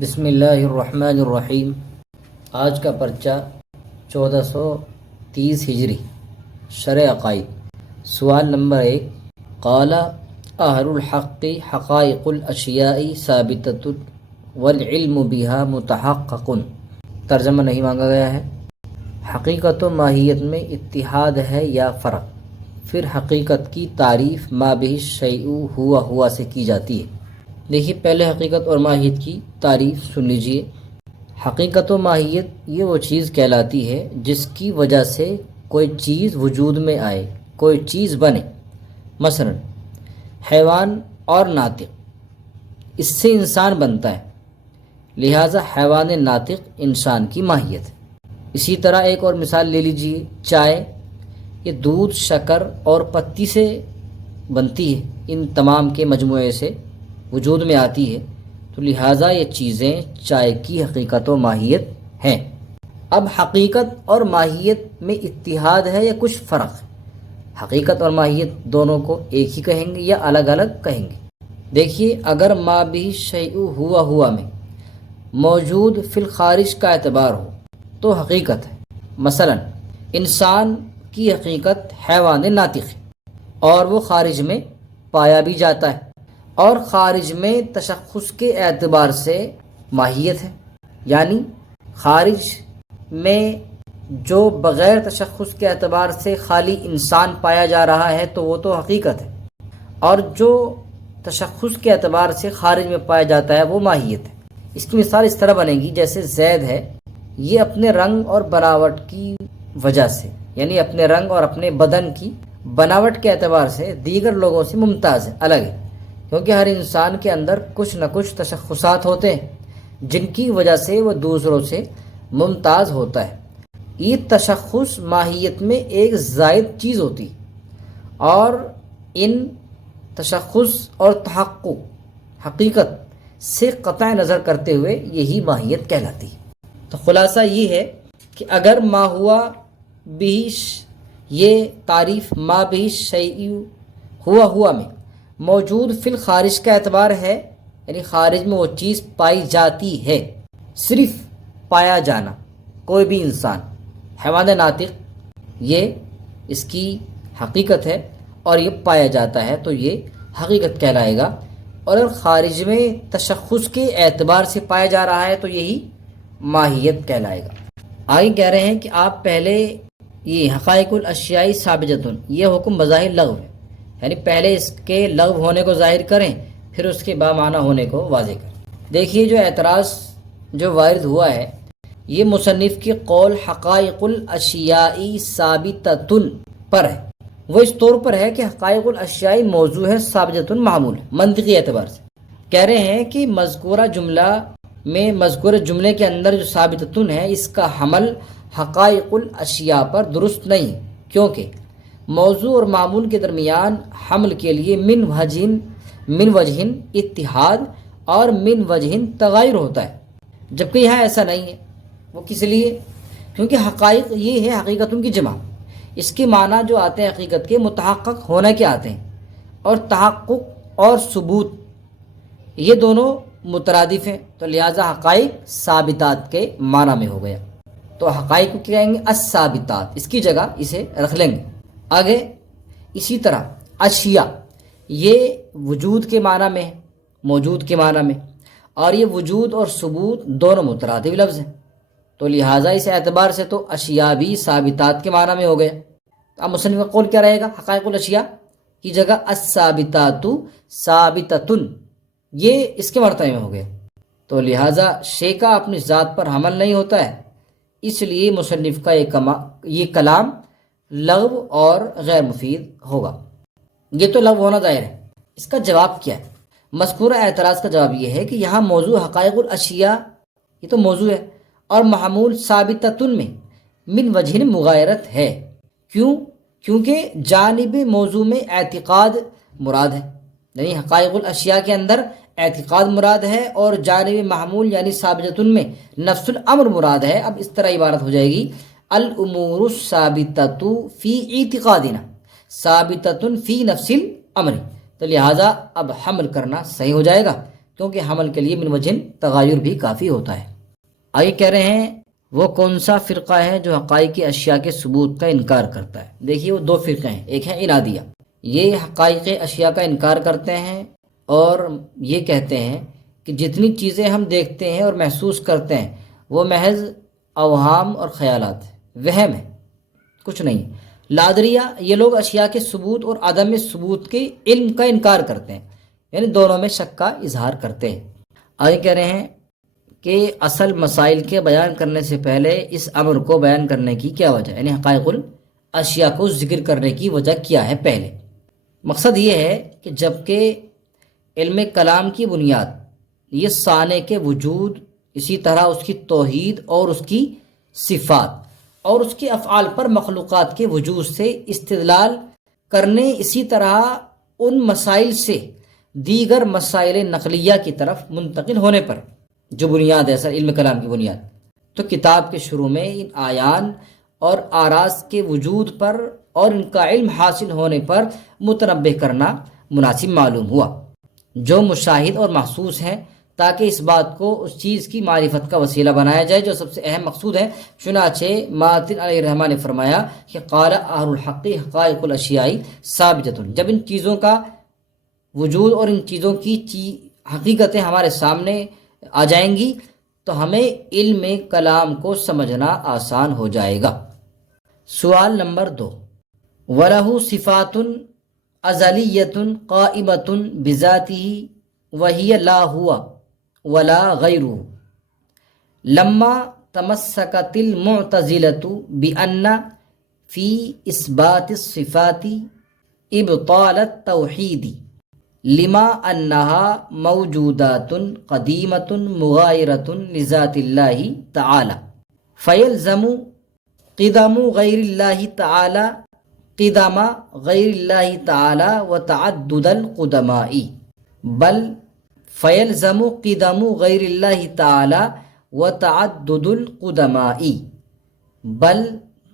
بسم اللہ الرحمن الرحیم۔ آج کا پرچہ 1430 ہجری، شرح عقائد۔ سوال نمبر 1، قال اہل الحق حقائق الاشیاء ثابتۃ والعلم بها متحقق۔ ترجمہ نہیں مانگا گیا ہے۔ حقیقت و ماہیت میں اتحاد ہے یا فرق؟ پھر حقیقت کی تعریف ما به الشیء ہوا سے کی جاتی ہے۔ دیکھیے، پہلے حقیقت اور ماہیت کی تعریف سن لیجئے۔ حقیقت و ماہیت یہ وہ چیز کہلاتی ہے جس کی وجہ سے کوئی چیز وجود میں آئے، کوئی چیز بنے۔ مثلا حیوان اور ناطق، اس سے انسان بنتا ہے، لہٰذا حیوان ناطق انسان کی ماہیت ہے۔ اسی طرح ایک اور مثال لے لیجئے، چائے، یہ دودھ، شکر اور پتی سے بنتی ہے، ان تمام کے مجموعے سے وجود میں آتی ہے، تو لہٰذا یہ چیزیں چائے کی حقیقت و ماہیت ہیں۔ اب حقیقت اور ماہیت میں اتحاد ہے یا کچھ فرق ہے؟ حقیقت اور ماہیت دونوں کو ایک ہی کہیں گے یا الگ الگ کہیں گے؟ دیکھیے، اگر ما بھی الشیء ہوا میں موجود فی الخارج کا اعتبار ہو تو حقیقت ہے۔ مثلا انسان کی حقیقت حیوان ناطق ہے اور وہ خارج میں پایا بھی جاتا ہے، اور خارج میں تشخص کے اعتبار سے ماہیت ہے، یعنی خارج میں جو بغیر تشخص کے اعتبار سے خالی انسان پایا جا رہا ہے تو وہ تو حقیقت ہے، اور جو تشخص کے اعتبار سے خارج میں پایا جاتا ہے وہ ماہیت ہے۔ اس کی مثال اس طرح بنے گی، جیسے زید ہے، یہ اپنے رنگ اور بناوٹ کی وجہ سے، یعنی اپنے رنگ اور اپنے بدن کی بناوٹ کے اعتبار سے دیگر لوگوں سے ممتاز ہے، الگ ہے، کیونکہ ہر انسان کے اندر کچھ نہ کچھ تشخصات ہوتے ہیں جن کی وجہ سے وہ دوسروں سے ممتاز ہوتا ہے۔ یہ تشخص ماہیت میں ایک زائد چیز ہوتی ہے، اور ان تشخص اور تحقق حقیقت سے قطع نظر کرتے ہوئے یہی ماہیت کہلاتی ہے۔ تو خلاصہ یہ ہے کہ اگر ما ہوا بھی، یہ تعریف ما بھی الشیء ہوا میں موجود فی الخارج کا اعتبار ہے، یعنی خارج میں وہ چیز پائی جاتی ہے، صرف پایا جانا، کوئی بھی انسان، حیوان ناطق، یہ اس کی حقیقت ہے اور یہ پایا جاتا ہے تو یہ حقیقت کہلائے گا، اور اگر خارج میں تشخص کے اعتبار سے پایا جا رہا ہے تو یہی ماہیت کہلائے گا۔ آگے کہہ رہے ہیں کہ آپ پہلے یہ حقائق الاشیاء ثابتۃ، یہ حکم بظاہر لغو ہے، یعنی پہلے اس کے لغو ہونے کو ظاہر کریں، پھر اس کے بامعنی ہونے کو واضح کریں۔ دیکھیے، جو اعتراض جو وارد ہوا ہے یہ مصنف کی قول حقائق الاشیاء ثابتۃ پر ہے۔ وہ اس طور پر ہے کہ حقائق الاشیاء موضوع ہے، ثابتۃ معمول ہے، منطقی اعتبار سے۔ کہہ رہے ہیں کہ مذکورہ جملے کے اندر جو ثابتۃ ہے، اس کا حمل حقائق الاشیاء پر درست نہیں، کیونکہ موضوع اور معمول کے درمیان حمل کے لیے من وجہ اتحاد اور من وجہ تغیر ہوتا ہے، جبکہ یہاں ایسا نہیں ہے۔ وہ کس لیے؟ کیونکہ حقائق یہ ہے حقیقت کی جمع، اس کے معنی جو آتے ہیں حقیقت کے متحقق ہونے کے آتے ہیں، اور تحقق اور ثبوت یہ دونوں مترادف ہیں، تو لہٰذا حقائق ثابتات کے معنی میں ہو گیا، تو حقائق کو کیا کہیں گے؟ الثابتات، اس کی جگہ اسے رکھ لیں گے۔ آگے اسی طرح اشیاء، یہ وجود کے معنی میں ہے، موجود کے معنی میں، اور یہ وجود اور ثبوت دونوں مترادف لفظ ہیں، تو لہٰذا اس اعتبار سے تو اشیاء بھی ثابتات کے معنی میں ہو گیا۔ اب مصنف کا قول کیا رہے گا؟ حقائق الاشیاء کی جگہ الثابتات ثابتۃ، یہ اس کے مرتبے میں ہو گیا، تو لہٰذا شے کا اپنی ذات پر حمل نہیں ہوتا ہے، اس لیے مصنف کا یہ کلام لغو اور غیر مفید ہوگا۔ یہ تو لغو ہونا ظاہر ہے۔ اس کا جواب کیا ہے؟ مذکورہ اعتراض کا جواب یہ ہے کہ یہاں موضوع حقائق الاشیاء، یہ تو موضوع ہے، اور محمول ثابتۃ میں من وجہ مغایرت ہے۔ کیوں؟ کیونکہ جانب موضوع میں اعتقاد مراد ہے، یعنی حقائق الاشیاء کے اندر اعتقاد مراد ہے، اور جانب محمول یعنی ثابتۃ میں نفس الامر مراد ہے۔ اب اس طرح عبارت ہو جائے گی، الامور الثابتۃ فی اعتقادنا ثابتۃ فی نفس الامر، تو لہٰذا اب حمل کرنا صحیح ہو جائے گا، کیونکہ حمل کے لیے من وجہ تغیر بھی کافی ہوتا ہے۔ آگے کہہ رہے ہیں وہ کون سا فرقہ ہے جو حقائق کی اشیاء کے ثبوت کا انکار کرتا ہے؟ دیکھیے وہ دو فرقے ہیں، ایک ہے عنادیہ، یہ حقائق اشیاء کا انکار کرتے ہیں اور یہ کہتے ہیں کہ جتنی چیزیں ہم دیکھتے ہیں اور محسوس کرتے ہیں وہ محض اوہام اور خیالات ہیں، وہم ہے، کچھ نہیں۔ لادریہ، یہ لوگ اشیاء کے ثبوت اور عدم ثبوت کے علم کا انکار کرتے ہیں، یعنی دونوں میں شک کا اظہار کرتے ہیں۔ آگے کہہ رہے ہیں کہ اصل مسائل کے بیان کرنے سے پہلے اس امر کو بیان کرنے کی کیا وجہ، یعنی حقائق الاشیاء کو ذکر کرنے کی وجہ کیا ہے پہلے؟ مقصد یہ ہے کہ جبکہ علم کلام کی بنیاد یہ صانع کے وجود، اسی طرح اس کی توحید اور اس کی صفات اور اس کے افعال پر مخلوقات کے وجود سے استدلال کرنے، اسی طرح ان مسائل سے دیگر مسائل نقلیہ کی طرف منتقل ہونے پر جو بنیاد ہے سر علم کلام کی بنیاد، تو کتاب کے شروع میں ان آیان اور آراز کے وجود پر اور ان کا علم حاصل ہونے پر متنبہ کرنا مناسب معلوم ہوا جو مشاہد اور محسوس ہیں، تاکہ اس بات کو اس چیز کی معرفت کا وسیلہ بنایا جائے جو سب سے اہم مقصود ہے۔ چنانچہ ماتن علیہ الرحمٰ نے فرمایا کہ قال اہل الحق حقائق الاشیاء ثابتۃ، جب ان چیزوں کا وجود اور ان چیزوں کی حقیقتیں ہمارے سامنے آ جائیں گی تو ہمیں علم کلام کو سمجھنا آسان ہو جائے گا۔ سوال نمبر 2، وَلَهُ صِفَاتٌ أَزَلِيَّةٌ قَائِمَةٌ بِذَاتِهِ وَهِيَ لَا هُوَ وَلَا غَيْرُهُ لَمَّا تَمَسَّكَتِ الْمُعْتَزِلَةُ بِأَنَّ فِي إِثْبَاتِ الصِّفَاتِ إِبْطَالَ التَّوْحِيدِ لما انہا موجودات قدیمۃ مغایرۃ لذات اللہ تعالی فیلزم قدم غیر اللہ تعالی قدم غیر اللہ تعالی وتعدد القدماء بل فیلزم قدم غیر اللہ تعالی وتعدد القدماء بل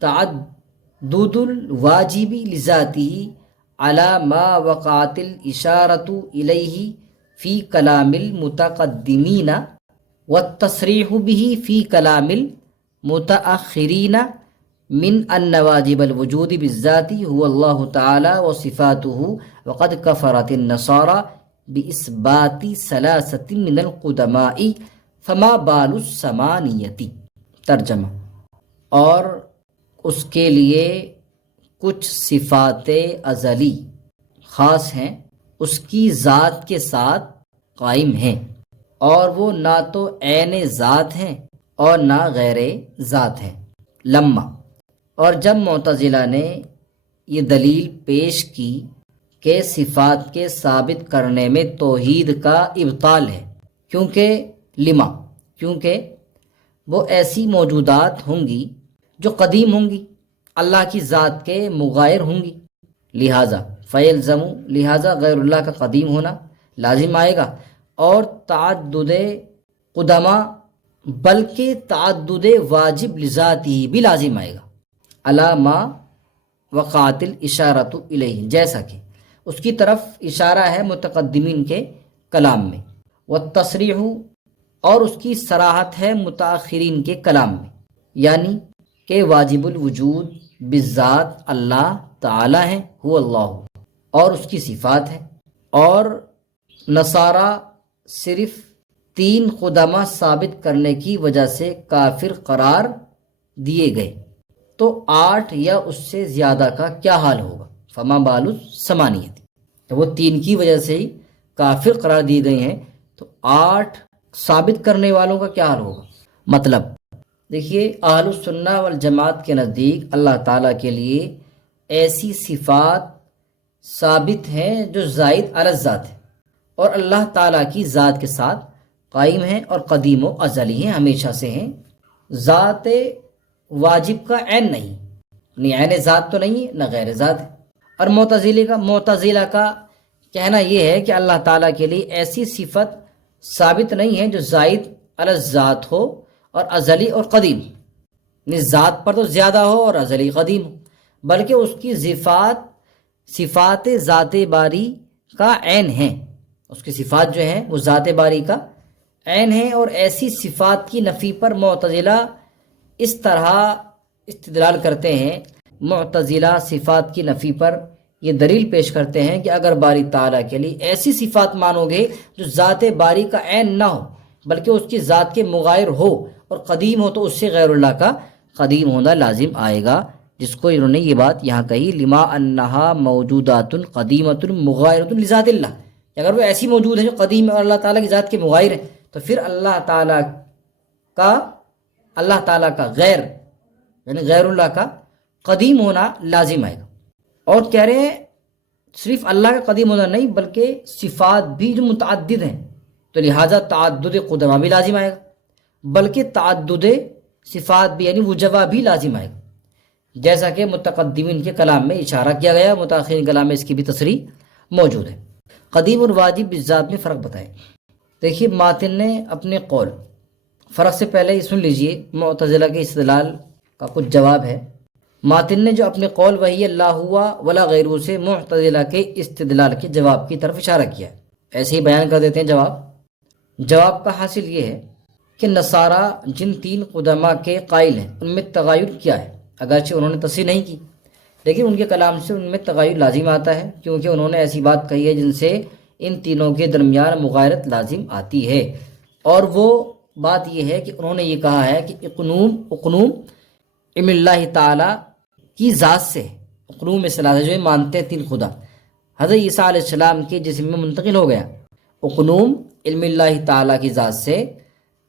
تعدد الواجب لذاتہ على ما وقعت الاشارۃ الیہ فی کلام المتقدمین والتصریح به فی کلام المتأخرین من ان واجب الوجود بالذات هو اللہ تعالی وصفاته وقد کفرت النصارى باثبات ثلاثة من القدماء فما بال الثمانیۃ۔ ترجمہ، اور اس کے لیے کچھ صفات ازلی خاص ہیں، اس کی ذات کے ساتھ قائم ہیں، اور وہ نہ تو عین ذات ہیں اور نہ غیر ذات ہیں۔ لما، اور جب معتزلہ نے یہ دلیل پیش کی کہ صفات کے ثابت کرنے میں توحید کا ابطال ہے، کیونکہ وہ ایسی موجودات ہوں گی جو قدیم ہوں گی، اللہ کی ذات کے مغایر ہوں گی، لہٰذا فیلزم، لہٰذا غیر اللہ کا قدیم ہونا لازم آئے گا، اور تعدد قدما بلکہ تعدد واجب لذات ہی بھی لازم آئے گا، علی ما وقعت الاشارۃ الیہ، جیسا کہ اس کی طرف اشارہ ہے متقدمین کے کلام میں، والتصریح، اور اس کی صراحت ہے متاخرین کے کلام میں، یعنی کہ واجب الوجود بالذات اللہ تعالی ہے، هو اللہ، اور اس کی صفات ہے، اور نصارہ صرف 3 قدمہ ثابت کرنے کی وجہ سے کافر قرار دیے گئے، تو 8 یا اس سے زیادہ کا کیا حال ہوگا؟ فما بال الثمانیۃ، تو وہ 3 کی وجہ سے ہی کافر قرار دیے گئے ہیں، تو 8 ثابت کرنے والوں کا کیا حال ہوگا؟ مطلب دیکھیے، اہل السنہ والجماعت کے نزدیک اللہ تعالیٰ کے لیے ایسی صفات ثابت ہیں جو زائد علی الذات ہے، اور اللہ تعالیٰ کی ذات کے ساتھ قائم ہیں اور قدیم و ازلی ہیں، ہمیشہ سے ہیں۔ ذات واجب کا عین نہیں، نہ عین ذات تو نہیں ہے نہ غیر ذات ہے۔ اور معتزلہ کا کہنا یہ ہے کہ اللہ تعالیٰ کے لیے ایسی صفت ثابت نہیں ہے جو زائد علی الذات ہو اور ازلی اور قدیم، یعنی ذات پر تو زیادہ ہو اور ازلی قدیم ہو، بلکہ اس کی صفات ذات باری کا عین ہیں، اس کی صفات جو ہیں وہ ذات باری کا عین ہیں، اور ایسی صفات کی نفی پر معتزلہ اس طرح استدلال کرتے ہیں، معتزلہ صفات کی نفی پر یہ دلیل پیش کرتے ہیں کہ اگر باری تعالیٰ کے لیے ایسی صفات مانو گے جو ذات باری کا عین نہ ہو بلکہ اس کی ذات کے مغایر ہو اور قدیم ہو، تو اس سے غیر اللہ کا قدیم ہونا لازم آئے گا، جس کو انہوں نے یہ بات یہاں کہی لما انہا موجودات قدیمۃ مغائرۃ لذات اللہ، کہ اگر وہ ایسی موجود ہیں جو قدیم اور اللہ تعالیٰ کی ذات کے مغایر ہیں، تو پھر اللہ تعالیٰ کا غیر یعنی غیر اللہ کا قدیم ہونا لازم آئے گا۔ اور کہہ رہے ہیں صرف اللہ کا قدیم ہونا نہیں بلکہ صفات بھی جو متعدد ہیں، تو لہٰذا تعدد قدمہ بھی لازم آئے گا، بلکہ تعدد صفات بھی یعنی وجوہ بھی لازم آئے گا، جیسا کہ متقدمین کے کلام میں اشارہ کیا گیا، متاخرین کلام میں اس کی بھی تصریح موجود ہے۔ قدیم اور واجب بالذات میں فرق بتائیں۔ دیکھیے ماتن نے اپنے قول، فرق سے پہلے یہ سن لیجئے معتزلہ کے استدلال کا کچھ جواب ہے۔ ماتن نے جو اپنے قول وہی اللہ ہوا ولا غیرہ سے معتزلہ کے استدلال کے جواب کی طرف اشارہ کیا ہے، ایسے ہی بیان کر دیتے ہیں جواب کا حاصل یہ ہے کہ نصارہ جن 3 قدماء کے قائل ہیں ان میں تغیر کیا ہے، اگرچہ انہوں نے تصریح نہیں کی لیکن ان کے کلام سے ان میں تغیر لازم آتا ہے، کیونکہ انہوں نے ایسی بات کہی ہے جن سے ان تینوں کے درمیان مغایرت لازم آتی ہے، اور وہ بات یہ ہے کہ انہوں نے یہ کہا ہے کہ اقنوم علم اللہ تعالیٰ کی ذات سے، اقنوم ثلاثہ جو مانتے ہیں 3 خدا، حضرت عیسیٰ علیہ السلام کے جسم میں منتقل ہو گیا، اقنوم علم اللہ تعالیٰ کی ذات سے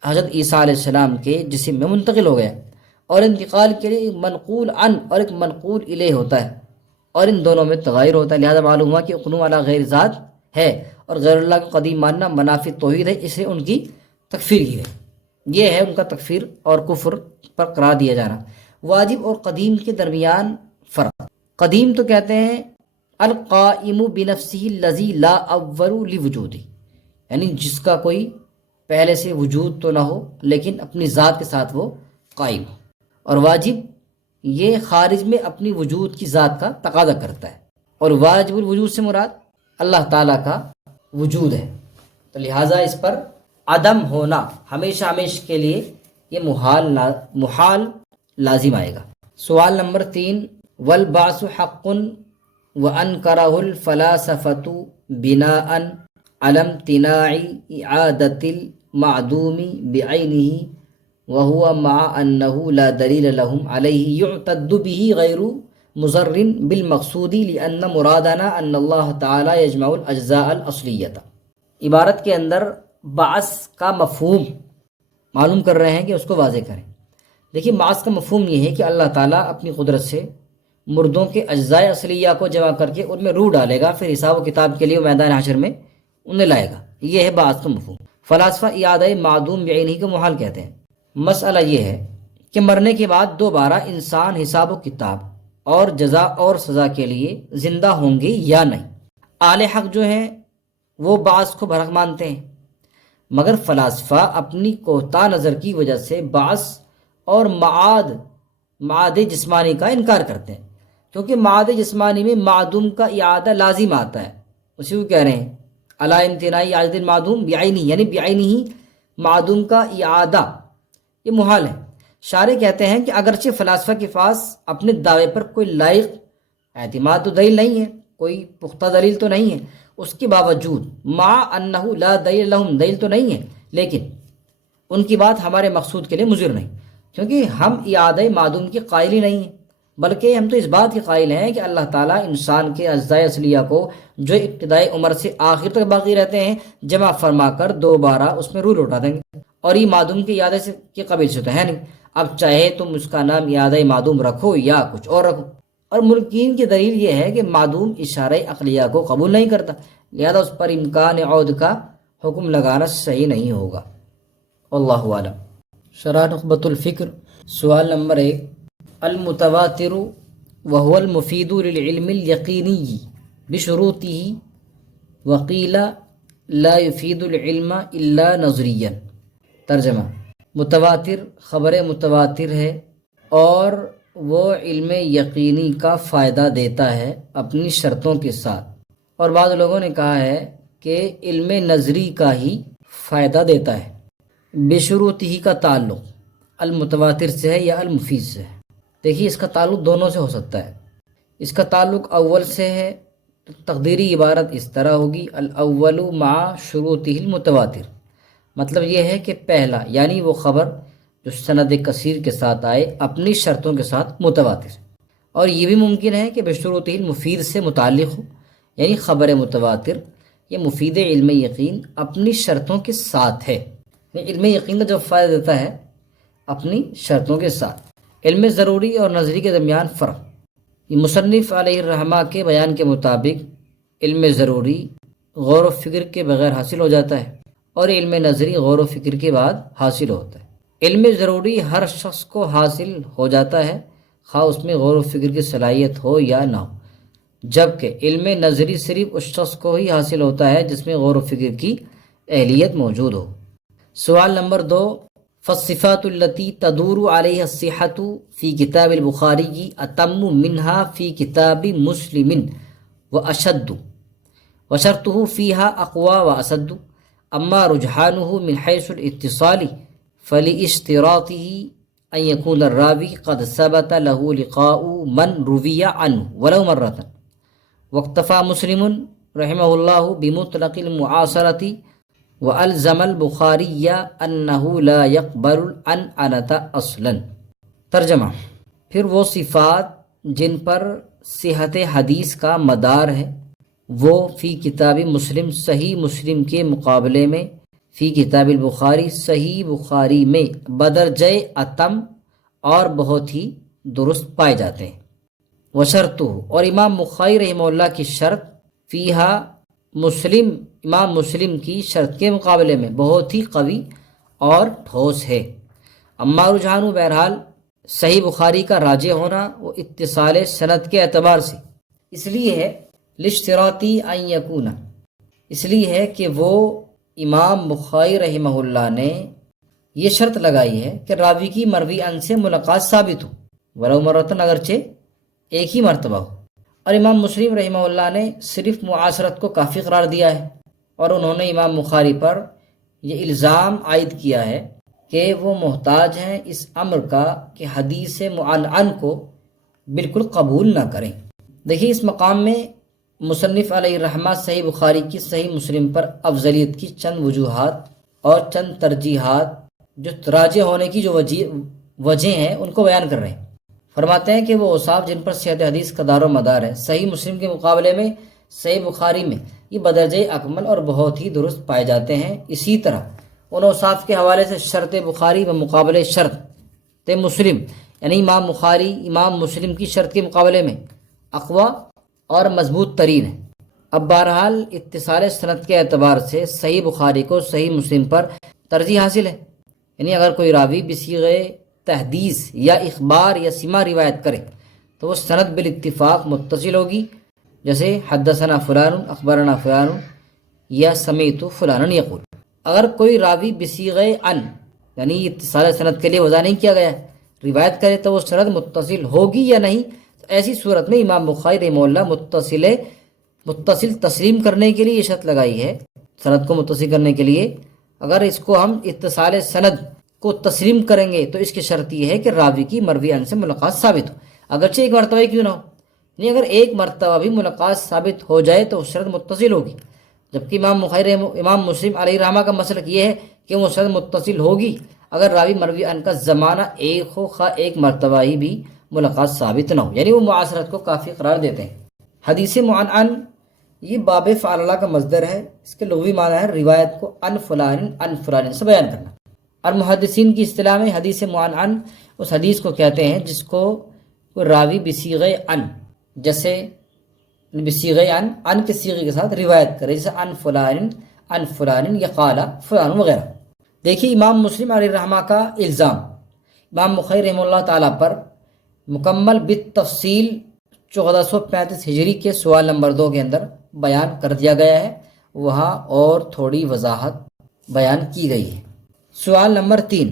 حضرت عیسیٰ علیہ السلام کے جسم میں منتقل ہو گیا، اور انتقال کے لیے ایک منقول عن اور ایک منقول الیہ ہوتا ہے، اور ان دونوں میں تغیر ہوتا ہے، لہذا معلوم ہوا کہ اقنوم علی غیر ذات ہے، اور غیر اللہ کا قدیم ماننا منافی توحید ہے، اسے ان کی تکفیر کی گئی، یہ ہے ان کا تکفیر اور کفر پر قرار دیا جانا۔ واجب اور قدیم کے درمیان فرق، قدیم تو کہتے ہیں القائم بنفسہ الذی لا اول لوجودہ، یعنی جس کا کوئی پہلے سے وجود تو نہ ہو لیکن اپنی ذات کے ساتھ وہ قائم ہو، اور واجب یہ خارج میں اپنی وجود کی ذات کا تقاضا کرتا ہے، اور واجب الوجود سے مراد اللہ تعالیٰ کا وجود ہے، تو لہٰذا اس پر عدم ہونا ہمیشہ کے لیے یہ محال لازم آئے گا۔ سوال نمبر 3، والبعث حق وانکرہ الفلاسفۃ بناء علی امتناع اعادۃ المعدوم بعینہ وهو مع انه لا دلیل لهم علیہ یعتد به غیر مضر بالمقصود لان مرادنا ان اللہ تعالی یجمع الاجزاء الاصلیۃ۔ عبارت کے اندر بعث کا مفہوم معلوم کر رہے ہیں کہ اس کو واضح کریں۔ دیکھیے بعث کا مفہوم یہ ہے کہ اللہ تعالیٰ اپنی قدرت سے مردوں کے اجزاء اصلیہ کو جمع کر کے ان میں روح ڈالے گا، پھر حساب و کتاب کے لیے میدان حشر میں انہیں لائے گا، یہ ہے بعث کا مفہوم۔ فلاسفہ اعادہ معدوم بعینہ کو محال کہتے ہیں۔ مسئلہ یہ ہے کہ مرنے کے بعد دوبارہ انسان حساب و کتاب اور جزا اور سزا کے لیے زندہ ہوں گے یا نہیں۔ اہل حق جو ہیں وہ بعث کو برحق مانتے ہیں، مگر فلاسفہ اپنی کوتاہ نظر کی وجہ سے بعث اور معاد جسمانی کا انکار کرتے ہیں، کیونکہ معاد جسمانی میں معدوم کا اعادہ لازم آتا ہے، اسی کو کہہ رہے ہیں علی امتناع اعادۃ المعدوم بعینہ، یعنی بعینہ ہی معدوم کا اعادہ، یہ محال ہے۔ شارح کہتے ہیں کہ اگرچہ فلاسفہ کے پاس اپنے دعوے پر کوئی لائق اعتماد تو دلیل نہیں ہے، کوئی پختہ دلیل تو نہیں ہے، اس کے باوجود مع انہ لا دلیل لہم، دلیل تو نہیں ہے لیکن ان کی بات ہمارے مقصود کے لیے مضر نہیں، کیونکہ ہم اعادہ معدوم کے قائل ہی نہیں ہیں، بلکہ ہم تو اس بات کے قائل ہیں کہ اللہ تعالیٰ انسان کے اجزاء اصلیہ کو جو ابتدائی عمر سے آخر تک باقی رہتے ہیں جمع فرما کر دوبارہ اس میں روح لوٹا دیں گے، اور یہ معدوم کے اعادے سے کے قبیل سے تو ہے نہیں، اب چاہے تم اس کا نام اعادہ معدوم رکھو یا کچھ اور رکھو۔ اور منکرین کی دلیل یہ ہے کہ معدوم اشارہ عقلیہ کو قبول نہیں کرتا، لہذا اس پر امکان عود کا حکم لگانا صحیح نہیں ہوگا، واللہ اعلم۔ شرح نخبۃ الفکر، سوال نمبر 1، المتواتر وهو المفید للعلم الیقینی بشروطہ وقیل لا يفید العلم الا نظریا۔ ترجمہ، متواتر خبر متواتر ہے اور وہ علم یقینی کا فائدہ دیتا ہے اپنی شرطوں کے ساتھ، اور بعض لوگوں نے کہا ہے کہ علم نظری کا ہی فائدہ دیتا ہے۔ بشروط ہی کا تعلق المتواتر سے ہے یا المفید سے ہے؟ دیکھیے اس کا تعلق دونوں سے ہو سکتا ہے۔ اس کا تعلق اول سے ہے تو تقدیری عبارت اس طرح ہوگی الاول مع شروطہ المتواتر، مطلب یہ ہے کہ پہلا یعنی وہ خبر جو سند کثیر کے ساتھ آئے اپنی شرطوں کے ساتھ متواتر، اور یہ بھی ممکن ہے کہ بشروطہ المفید سے متعلق ہو، یعنی خبر متواتر یہ مفید علم یقین اپنی شرطوں کے ساتھ ہے، یعنی علم یقین کا جو فائدہ دیتا ہے اپنی شرطوں کے ساتھ۔ علم ضروری اور نظری کے درمیان فرق، یہ مصنف علیہ الرحمہ کے بیان کے مطابق علم ضروری غور و فکر کے بغیر حاصل ہو جاتا ہے اور علم نظری غور و فکر کے بعد حاصل ہوتا ہے۔ علم ضروری ہر شخص کو حاصل ہو جاتا ہے خواہ اس میں غور و فکر کی صلاحیت ہو یا نہ ہو، جبکہ علم نظری صرف اس شخص کو ہی حاصل ہوتا ہے جس میں غور و فکر کی اہلیت موجود ہو۔ سوال نمبر 2، فالصفات التي تدور عليها الصحة في كتاب البخاري أتم منها في كتاب مسلم وأشد وشرطه فيها أقوى وأسد، أما رجحانه من حيث الاتصال فلاشتراطه أن يكون الراوي قد ثبت له لقاء من روي عنه ولو مرة، واكتفى مسلم رحمه الله بمطلق المعاصرة وَأَلْزَمَ الْبُخَارِيَّ أَنَّهُ لَا يَقْبَلُ الْعَنْعَنَةَ أَصْلًا۔ ترجمہ، پھر وہ صفات جن پر صحت حدیث کا مدار ہے وہ فی کتاب مسلم صحیح مسلم کے مقابلے میں، فی کتاب البخاری صحیح بخاری میں بدرجہ اتم اور بہت ہی درست پائے جاتے ہیں۔ وشرطہ، اور امام بخاری رحمہ اللہ کی شرط، فیہا مسلم امام مسلم کی شرط کے مقابلے میں بہت ہی قوی اور ٹھوس ہے۔ اما رجحان، بہرحال صحیح بخاری کا راجح ہونا وہ اتصال سند کے اعتبار سے اس لیے ہے، لاشتراطی ان یکون، اس لیے ہے کہ وہ امام بخاری رحمہ اللہ نے یہ شرط لگائی ہے کہ راوی کی مروی ان سے ملاقات ثابت ہو، ولو مرتن، اگرچہ ایک ہی مرتبہ ہو۔ اور امام مسلم رحمہ اللہ نے صرف معاصرت کو کافی قرار دیا ہے، اور انہوں نے امام بخاری پر یہ الزام عائد کیا ہے کہ وہ محتاج ہیں اس امر کا کہ حدیث معنعن کو بالکل قبول نہ کریں۔ دیکھیے اس مقام میں مصنف علیہ الرحمہ صحیح بخاری کی صحیح مسلم پر افضلیت کی چند وجوہات اور چند ترجیحات جو راجح ہونے کی جو وجہ ہیں ان کو بیان کر رہے ہیں۔ فرماتے ہیں کہ وہ اوصاف جن پر صحت حدیث کا دار و مدار ہے صحیح مسلم کے مقابلے میں صحیح بخاری میں یہ بدرجہ اکمل اور بہت ہی درست پائے جاتے ہیں، اسی طرح ان اوصاف کے حوالے سے شرط بخاری بمقابلے شرط مسلم، یعنی امام بخاری امام مسلم کی شرط کے مقابلے میں اقوی اور مضبوط ترین ہے۔ اب بہرحال اتصال سند کے اعتبار سے صحیح بخاری کو صحیح مسلم پر ترجیح حاصل ہے، یعنی اگر کوئی راوی بصیغہ تحدیث یا اخبار یا سما روایت کرے تو وہ سند بالاتفاق متصل ہوگی، جیسے حدثنا فلان اخبرنا فلان یا سمیت فلان یقول۔ اگر کوئی راوی بصیغہ ان، یعنی اتصال سند کے لیے وضع نہیں کیا گیا، روایت کرے تو وہ سند متصل ہوگی یا نہیں، ایسی صورت میں امام بخاری رحمہ اللہ متصل تسلیم کرنے کے لیے یہ شرط لگائی ہے، سند کو متصل کرنے کے لیے اگر اس کو ہم اتصال سند کو تسلیم کریں گے تو اس کی شرط یہ ہے کہ راوی کی مروی ان سے ملاقات ثابت ہو، اگرچہ ایک مرتبہ کیوں نہ ہو، نہیں اگر ایک مرتبہ بھی ملاقات ثابت ہو جائے تو شرط متصل ہوگی، جبکہ امام مسلم علیہ الرحمہ کا مسلک یہ ہے کہ وہ شرط متصل ہوگی اگر راوی مروی ان کا زمانہ ایک ہو، خواہ ایک مرتبہ ہی بھی ملاقات ثابت نہ ہو، یعنی وہ معاصرت کو کافی قرار دیتے ہیں۔ حدیث معنعن یہ باب فعل اللہ کا مصدر ہے، اس کے لغوی معنی ہے روایت کو ان فلان سے بیان کرنا، اور محدثین کی اصطلاح میں حدیث معنعن اس حدیث کو کہتے ہیں جس کو راوی بصیغہ ان، جیسے بصیغہ ان کے صیغے کے ساتھ روایت کرے، جیسے ان فلان یا قال فلان وغیرہ۔ دیکھیے امام مسلم علیہ الرحمہ کا الزام امام بخاری رحمہ اللہ تعالیٰ پر مکمل بالتفصیل 1435 ہجری کے سوال نمبر 2 کے اندر بیان کر دیا گیا ہے، وہاں اور تھوڑی وضاحت بیان کی گئی ہے۔ سوال نمبر 3،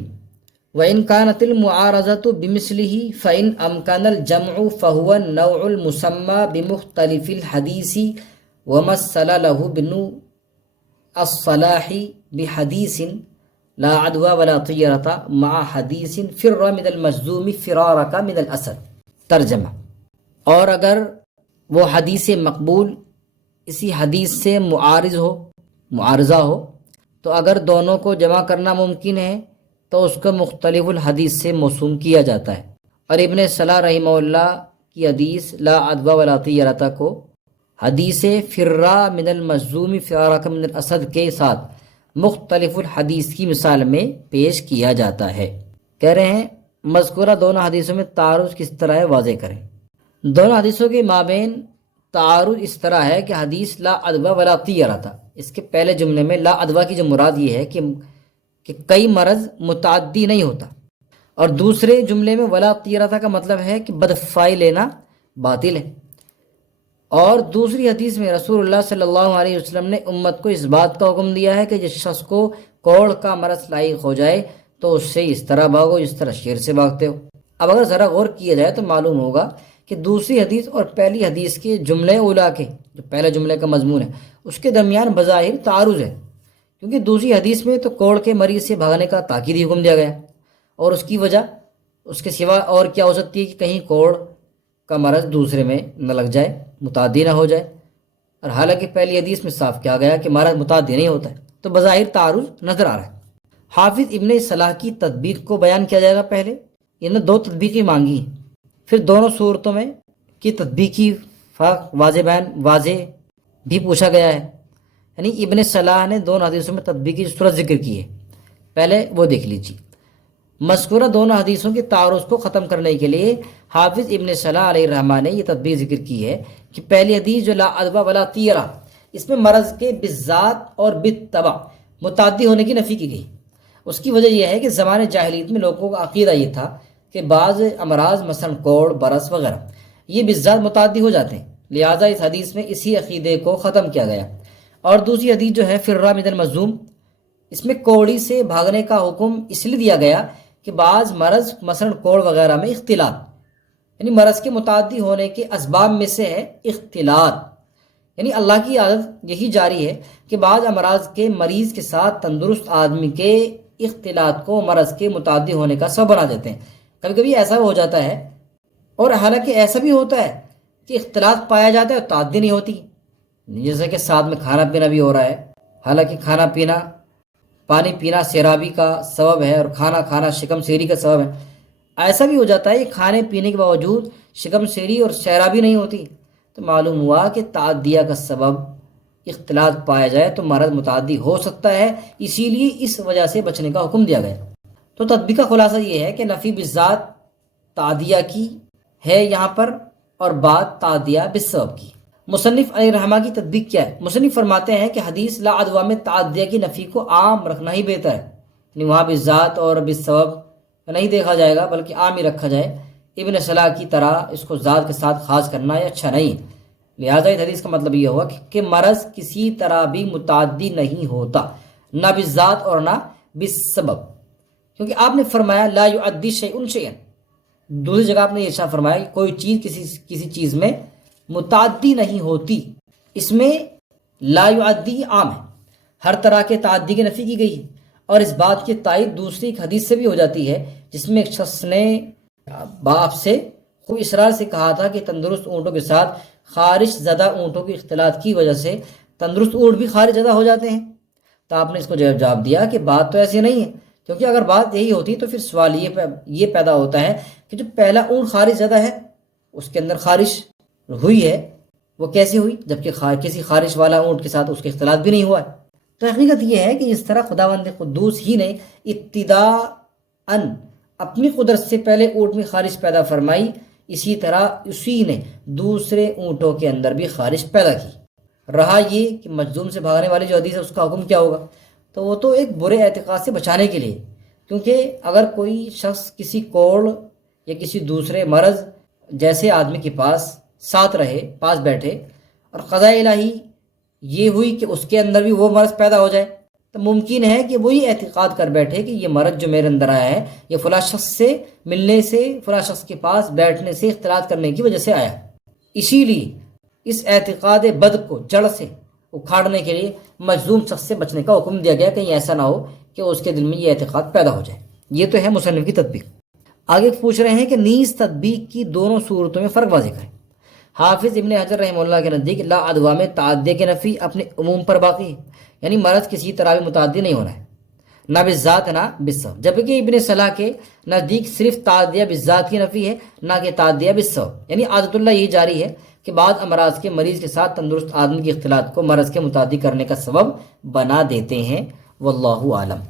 وَإِنْ كَانَتِ الْمُعَارَضَةُ بِمِثْلِهِ فَإِنْ أَمْكَنَ الْجَمْعُ فَهُوَ النَّوْعُ الْمُسَمَّى بِمُخْتَلِفِ الْحَدِيثِ وَمَثَّلَ لَهُ الصلاح بحدیث لا عدوى ولا طیرۃ مع حدیث فر من المجذوم فرارک من الاسد. ترجمہ: اور اگر وہ حدیث مقبول اسی حدیث سے معارضہ ہو تو اگر دونوں کو جمع کرنا ممکن ہے تو اس کو مختلف الحدیث سے موسوم کیا جاتا ہے. اور ابن صلاح رحمہ اللہ کی حدیث لا عدوى ولا طیرۃ کو حدیث فرا من المجذوم فرارک من الاسد کے ساتھ مختلف الحدیث کی مثال میں پیش کیا جاتا ہے. کہہ رہے ہیں مذکورہ دونوں حدیثوں میں تعارض کس طرح ہے واضح کریں. دونوں حدیثوں کے مابین تعارض اس طرح ہے کہ حدیث لا عدوى ولا طیرۃ، اس کے پہلے جملے میں لا عدوى کی جو مراد یہ ہے کہ کئی مرض متعدی نہیں ہوتا، اور دوسرے جملے میں ولا طیرۃ کا مطلب ہے کہ بدفائی لینا باطل ہے. اور دوسری حدیث میں رسول اللہ صلی اللہ علیہ وسلم نے امت کو اس بات کا حکم دیا ہے کہ جس شخص کو کوڑ کا مرض لاحق ہو جائے تو اس سے اس طرح بھاگو جس طرح شیر سے بھاگتے ہو. اب اگر ذرا غور کیا جائے تو معلوم ہوگا کہ دوسری حدیث اور پہلی حدیث کے جملے اولا کے جو پہلے جملے کا مضمون ہے اس کے درمیان بظاہر تعارض ہے، کیونکہ دوسری حدیث میں تو کوڑ کے مریض سے بھاگنے کا تاکیدی حکم دیا گیا، اور اس کی وجہ اس کے سوا اور کیا ہو سکتی ہے کہ کہیں کوڑ کا مرض دوسرے میں نہ لگ جائے، متعدی نہ ہو جائے. اور حالانکہ پہلی حدیث میں صاف کہا گیا کہ مرض متعدی نہیں ہوتا ہے، تو بظاہر تعارض نظر آ رہا ہے. حافظ ابن صلاح کی تطبیق کو بیان کیا جائے گا. پہلے انہوں نے 2 تطبیقیں مانگی ہیں، پھر دونوں صورتوں میں کی تطبیقی فرق واضح بھی پوچھا گیا ہے. یعنی ابن صلاح نے دونوں حدیثوں میں تطبیقی صورت ذکر کی ہے، پہلے وہ دیکھ لیجیے. مذکورہ دونوں حدیثوں کے تعارض کو ختم کرنے کے لیے حافظ ابن صلاح علیہ الرحمہ نے یہ تطبیق ذکر کی ہے کہ پہلی حدیث جو لا عدوى ولا طیرہ، اس میں مرض کے بالذات اور بالتبع متعدی ہونے کی نفی کی گئی. اس کی وجہ یہ ہے کہ زمانے جاہلیت میں لوگوں کا عقیدہ یہ تھا کہ بعض امراض مثلا کوڑ، برس وغیرہ یہ بالذات متعدی ہو جاتے ہیں، لہٰذا اس حدیث میں اسی عقیدے کو ختم کیا گیا. اور دوسری حدیث جو ہے فرا من المجذوم، اس میں کوڑی سے بھاگنے کا حکم اس لیے دیا گیا کہ بعض مرض مثلا کوڑ وغیرہ میں اختلاط، یعنی مرض کے متعدی ہونے کے اسباب میں سے ہے اختلاط. یعنی اللہ کی عادت یہی جاری ہے کہ بعض امراض کے مریض کے ساتھ تندرست آدمی کے اختلاط کو مرض کے متعدی ہونے کا سبب بنا دیتے ہیں. کبھی کبھی ایسا ہو جاتا ہے، اور حالانکہ ایسا بھی ہوتا ہے کہ اختلاط پایا جاتا ہے اور تعدی نہیں ہوتی، جیسے کہ ساتھ میں کھانا پینا بھی ہو رہا ہے، حالانکہ کھانا پینا، پانی پینا سیرابی کا سبب ہے اور کھانا کھانا شکم سیری کا سبب ہے. ایسا بھی ہو جاتا ہے کہ کھانے پینے کے باوجود شکم سیری اور سیرابی نہیں ہوتی، تو معلوم ہوا کہ تعدیہ کا سبب اختلاط پایا جائے تو مرض متعدی ہو سکتا ہے، اسی لیے اس وجہ سے بچنے کا حکم دیا گیا. تو تطبیق کا خلاصہ یہ ہے کہ نفی بالذات تعدیہ کی ہے یہاں پر، اور بات تعدیہ بالسبب کی. مصنف علیہ الرحمہ کی تطبیق کیا ہے؟ مصنف فرماتے ہیں کہ حدیث لا عدوى میں تعدیہ کی نفی کو عام رکھنا ہی بہتر ہے، یعنی وہاں بالذات اور بالسبب نہیں دیکھا جائے گا بلکہ عام ہی رکھا جائے. ابن صلاح کی طرح اس کو ذات کے ساتھ خاص کرنا یہ اچھا نہیں. لہٰذا اس حدیث کا مطلب یہ ہوا کہ مرض کسی طرح بھی متعدی نہیں ہوتا، نہ بالذات اور نہ بالسبب، کیونکہ آپ نے فرمایا لا يعدی شیء شیئا. دوسری جگہ آپ نے یہ ارشاد فرمایا کہ کوئی چیز کسی چیز میں متعدی نہیں ہوتی. اس میں لا يعدی عام ہے، ہر طرح کے تعدی کی نفی کی گئی ہے. اور اس بات کی تائید دوسری ایک حدیث سے بھی ہو جاتی ہے جس میں ایک شخص نے باپ سے خوب اصرار سے کہا تھا کہ تندرست اونٹوں کے ساتھ خارش زدہ اونٹوں کے اختلاط کی وجہ سے تندرست اونٹ بھی خارش زدہ ہو جاتے ہیں. تو آپ نے اس کو جواب دیا کہ بات تو ایسی نہیں ہے، کیونکہ اگر بات یہی ہوتی تو پھر سوال یہ پیدا ہوتا ہے کہ جو پہلا اونٹ خارش زدہ ہے اس کے اندر خارش ہوئی ہے، وہ کیسے ہوئی جبکہ کسی خارش والا اونٹ کے ساتھ اس کے اختلاط بھی نہیں ہوا ہے. تو حقیقت یہ ہے کہ اس طرح خداوند قدوس ہی نے ابتداءً اپنی قدرت سے پہلے اونٹ میں خارش پیدا فرمائی، اسی طرح اسی نے دوسرے اونٹوں کے اندر بھی خارش پیدا کی. رہا یہ کہ مجذوم سے بھاگنے والی جو حدیث ہے اس کا حکم کیا ہوگا، تو وہ تو ایک برے اعتقاد سے بچانے کے لیے، کیونکہ اگر کوئی شخص کسی کوڑ یا کسی دوسرے مرض جیسے آدمی کے پاس ساتھ رہے، پاس بیٹھے، اور قضاء الہی یہ ہوئی کہ اس کے اندر بھی وہ مرض پیدا ہو جائے، تو ممکن ہے کہ وہی اعتقاد کر بیٹھے کہ یہ مرض جو میرے اندر آیا ہے یہ فلاں شخص سے ملنے سے، فلاں شخص کے پاس بیٹھنے سے، اختلاط کرنے کی وجہ سے آیا. اسی لیے اس اعتقاد بد کو جڑ سے اکھاڑنے کے لیے مجذوم شخص سے بچنے کا حکم دیا گیا کہیں ایسا نہ ہو کہ اس کے دل میں یہ اعتقاد پیدا ہو جائے۔ یہ تو ہے مصنف کی تطبیق۔ آگے پوچھ رہے ہیں کہ نیز تطبیق کی دونوں صورتوں میں فرق واضح کریں۔ حافظ ابن حجر رحمہ اللہ کے نزدیک لا عدوہ میں تعدیہ کے نفی اپنے عموم پر باقی ہے، یعنی مرض کسی طرح بھی متعدی نہیں ہونا ہے، نہ بالذات نہ بالسبب، جبکہ ابن صلاح کے نزدیک صرف تعدیہ بالذات کی نفی ہے، نہ کہ تعدیہ بالسبب، یعنی عادت اللہ یہی جاری ہے کہ بعض امراض کے مریض کے ساتھ تندرست آدمی کے اختلاط کو مرض کے متعدی کرنے کا سبب بنا دیتے ہیں۔ واللہ عالم۔